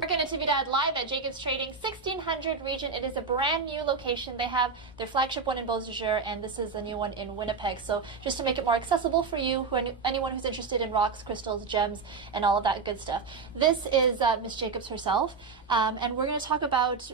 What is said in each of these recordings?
We're going to TV Dad live at Jacobs Trading 1600 region. It is a brand new location. They have their flagship one in Beausejour, and this is a new one in Winnipeg. So just to make it more accessible for you, anyone who's interested in rocks, crystals, gems, and all of that good stuff. This is Miss Jacobs herself, and we're going to talk about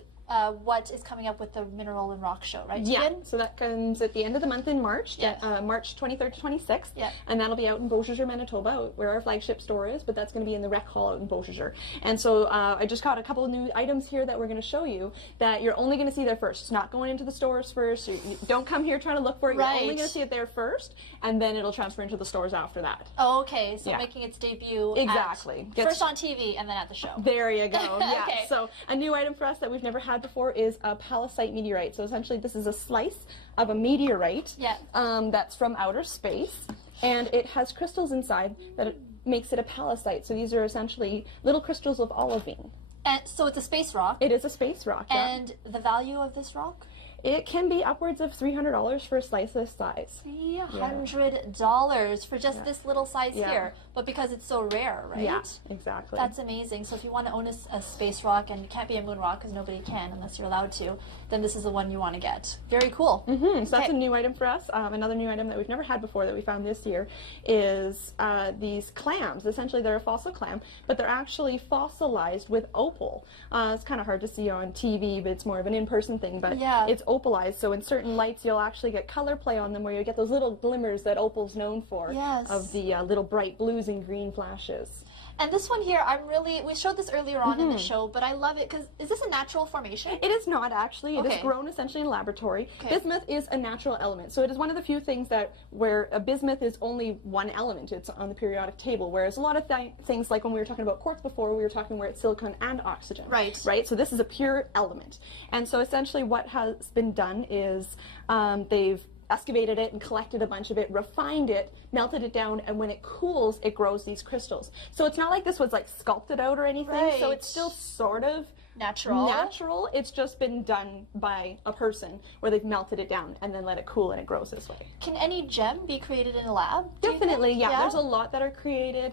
what is coming up with the Mineral and Rock Show, right? Yeah, Tegan? so that comes at the end of the month in March, March 23rd to 26th, and that'll be out in Beausejour, Manitoba, where our flagship store is, but that's going to be in the rec hall out in Beausejour. And so I just got a couple of new items here that we're going to show you that you're only going to see there first. It's not going into the stores first. You don't come here trying to look for it. Right. You're only going to see it there first, and then it'll transfer into the stores after that. Oh, okay, so making its debut first on TV and then at the show. There you go. Yeah. Okay. So a new item for us that we've never had before is a palisite meteorite. So essentially this is a slice of a meteorite that's from outer space, and it has crystals inside that makes it a palisite. So these are essentially little crystals of olivine. And so it's a space rock. It is a space rock. And the value of this rock? It can be upwards of $300 for a slice this size. $300 for just this little size here, but because it's so rare, right? Yeah, exactly. That's amazing. So if you want to own a space rock, and you can't be a moon rock because nobody can unless you're allowed to, then this is the one you want to get. Very cool. So that's a new item for us. Another new item that we've never had before that we found this year is these clams. Essentially they're a fossil clam, but they're actually fossilized with opal. It's kind of hard to see on TV, but it's more of an in-person thing, but it's opalized, so in certain lights you'll actually get color play on them where you get those little glimmers that opal's known for, of the little bright blues and green flashes. And this one here, we showed this earlier on in the show, but I love it because, is this a natural formation? It is not actually. It is grown essentially in a laboratory. Bismuth is a natural element, so it is one of the few things where a bismuth is only one element. It's on the periodic table, whereas a lot of things, like when we were talking about quartz before, we were talking where it's silicon and oxygen. Right. So this is a pure element. And so essentially what has been done is they've excavated it and collected a bunch of it, refined it, melted it down, and when it cools, it grows these crystals. So it's not like this was like sculpted out or anything, so it's still sort of natural. It's just been done by a person where they've melted it down and then let it cool and it grows this way. Can any gem be created in a lab? Definitely, yeah. There's a lot that are created.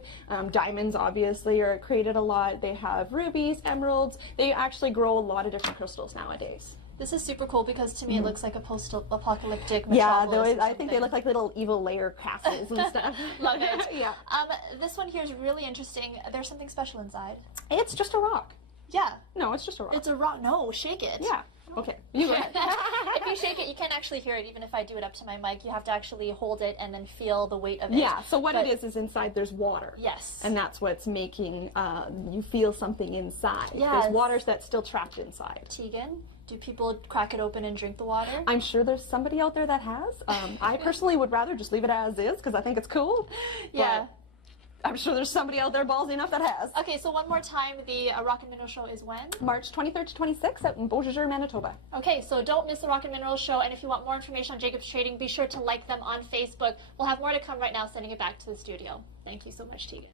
Diamonds obviously are created a lot. They have rubies, emeralds. They actually grow a lot of different crystals nowadays. This is super cool because to me it looks like a post-apocalyptic metropolis. I think they look like little evil lair castles and stuff. Love it. This one here is really interesting. There's something special inside. It's just a rock. Yeah. No, it's just a rock. It's a rock. No, shake it. Yeah. Okay. You go ahead. If you shake it, you can't actually hear it even if I do it up to my mic. You have to actually hold it and then feel the weight of it. Yeah, so what it is inside there's water. Yes. And that's what's making you feel something inside. Yes. There's water that's still trapped inside. Tegan, do people crack it open and drink the water? I'm sure there's somebody out there that has. I personally would rather just leave it as is because I think it's cool. Yeah. I'm sure there's somebody out there ballsy enough that has. Okay, so one more time, the Rock and Mineral Show is when? March 23rd to 26th out in Beausejour, Manitoba. Okay, so don't miss the Rock and Mineral Show, and if you want more information on Jacobs Trading, be sure to like them on Facebook. We'll have more to come right now, sending it back to the studio. Thank you so much, Tegan.